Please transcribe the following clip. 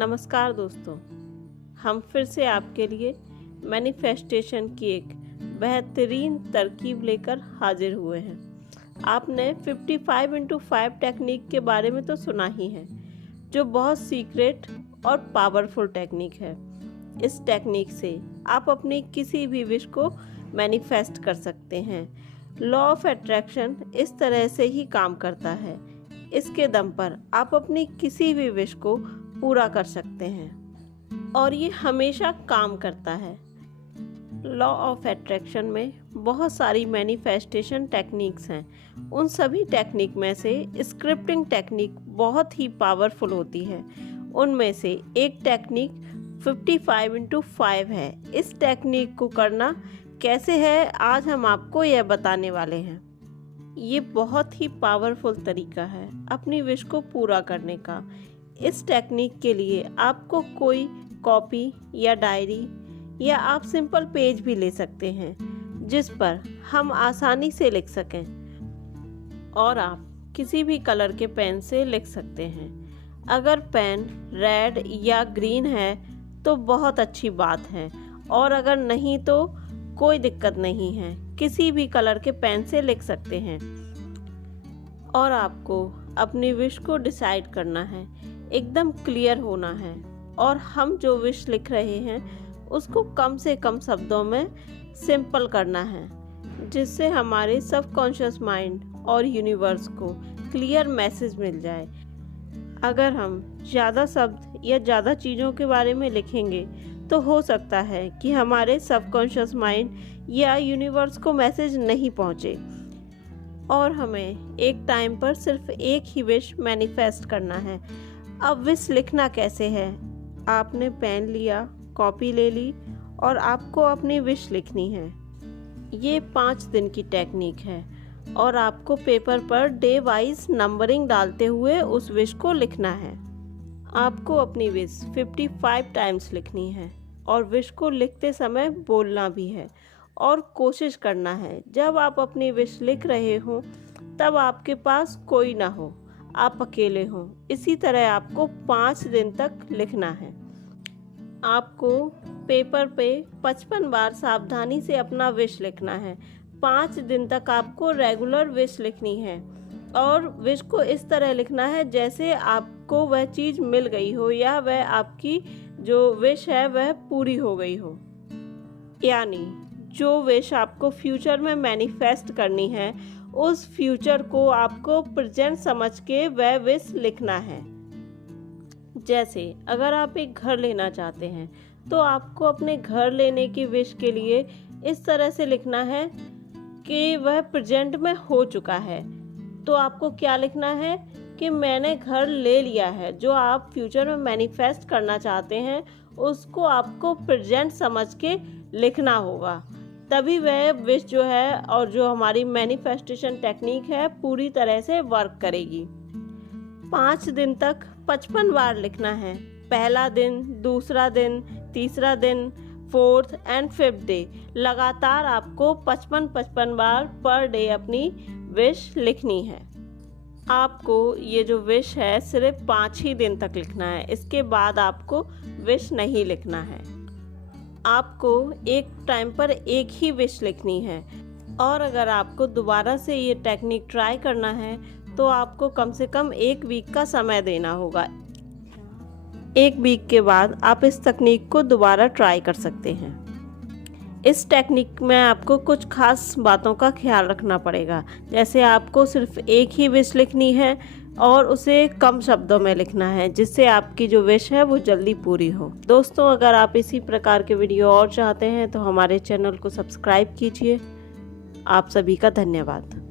नमस्कार दोस्तों, हम फिर से आपके लिए मैनिफेस्टेशन की एक बेहतरीन तरकीब लेकर हाजिर हुए हैं। आपने 55x5 टेक्निक के बारे में तो सुना ही है, जो बहुत सीक्रेट और पावरफुल टेक्निक है। इस टेक्निक से आप अपनी किसी भी विश को मैनिफेस्ट कर सकते हैं। लॉ ऑफ अट्रैक्शन इस तरह से ही काम करता है। इसके दम पर आप अपनी किसी भी विश को पूरा कर सकते हैं और ये हमेशा काम करता है। लॉ ऑफ अट्रैक्शन में बहुत सारी मैनिफेस्टेशन टेक्निक्स हैं। उन सभी टेक्निक में से स्क्रिप्टिंग टेक्निक बहुत ही पावरफुल होती है। उनमें से एक टेक्निक 55x5 है। इस टेक्निक को करना कैसे है, आज हम आपको यह बताने वाले हैं। ये बहुत ही पावरफुल तरीका है अपनी विश को पूरा करने का। इस टेक्निक के लिए आपको कोई कॉपी या डायरी या आप सिंपल पेज भी ले सकते हैं, जिस पर हम आसानी से लिख सकें, और आप किसी भी कलर के पेन से लिख सकते हैं। अगर पेन रेड या ग्रीन है तो बहुत अच्छी बात है, और अगर नहीं तो कोई दिक्कत नहीं है, किसी भी कलर के पेन से लिख सकते हैं। और आपको अपनी विश को डिसाइड करना है, एकदम क्लियर होना है, और हम जो विश लिख रहे हैं उसको कम से कम शब्दों में सिंपल करना है, जिससे हमारे सबकॉन्शियस माइंड और यूनिवर्स को क्लियर मैसेज मिल जाए। अगर हम ज़्यादा शब्द या ज़्यादा चीज़ों के बारे में लिखेंगे तो हो सकता है कि हमारे सबकॉन्शियस माइंड या यूनिवर्स को मैसेज नहीं पहुँचे, और हमें एक टाइम पर सिर्फ एक ही विश मैनिफेस्ट करना है। अब विश लिखना कैसे है? आपने पेन लिया, कॉपी ले ली, और आपको अपनी विश लिखनी है। ये 5 दिन की टेक्निक है, और आपको paper per day wise numbering डालते हुए उस विश को लिखना है। आपको अपनी विश 55 टाइम्स लिखनी है, और विश को लिखते समय बोलना भी है, और कोशिश करना है जब आप अपनी विश लिख रहे हो तब आपके पास कोई ना हो, आप अकेले हों। इसी तरह आपको 5 दिन तक लिखना है। आपको पेपर पे 55 बार सावधानी से अपना विश लिखना है। 5 दिन तक आपको रेगुलर विश लिखनी है, और विश को इस तरह लिखना है जैसे आपको वह चीज़ मिल गई हो, या वह आपकी जो विश है वह पूरी हो गई हो। यानी जो विश आपको फ्यूचर में मैनिफेस्ट करनी है, उस फ्यूचर को आपको प्रेजेंट समझ के वह विश लिखना है। जैसे अगर आप एक घर लेना चाहते हैं तो आपको अपने घर लेने की विश के लिए इस तरह से लिखना है कि वह प्रेजेंट में हो चुका है। तो आपको क्या लिखना है कि मैंने घर ले लिया है। जो आप फ्यूचर में मैनिफेस्ट करना चाहते हैं उसको आपको प्रेजेंट समझ के लिखना होगा, तभी वह विश जो है और जो हमारी मैनिफेस्टेशन टेक्निक है पूरी तरह से वर्क करेगी। 5 दिन तक 55 बार लिखना है। पहला दिन, दूसरा दिन, तीसरा दिन, 4th and 5th डे, लगातार आपको 55 बार पर डे अपनी विश लिखनी है। आपको ये जो विश है सिर्फ 5 ही दिन तक लिखना है, इसके बाद आपको विश नहीं लिखना है। आपको एक टाइम पर एक ही विश लिखनी है, और अगर आपको दोबारा से ये टेक्निक ट्राई करना है तो आपको कम से कम 1 वीक का समय देना होगा। 1 वीक के बाद आप इस तकनीक को दोबारा ट्राई कर सकते हैं। इस टेक्निक में आपको कुछ खास बातों का ख्याल रखना पड़ेगा, जैसे आपको सिर्फ एक ही विश लिखनी है और उसे कम शब्दों में लिखना है, जिससे आपकी जो विश है वो जल्दी पूरी हो। दोस्तों, अगर आप इसी प्रकार के वीडियो और चाहते हैं तो हमारे चैनल को सब्सक्राइब कीजिए। आप सभी का धन्यवाद।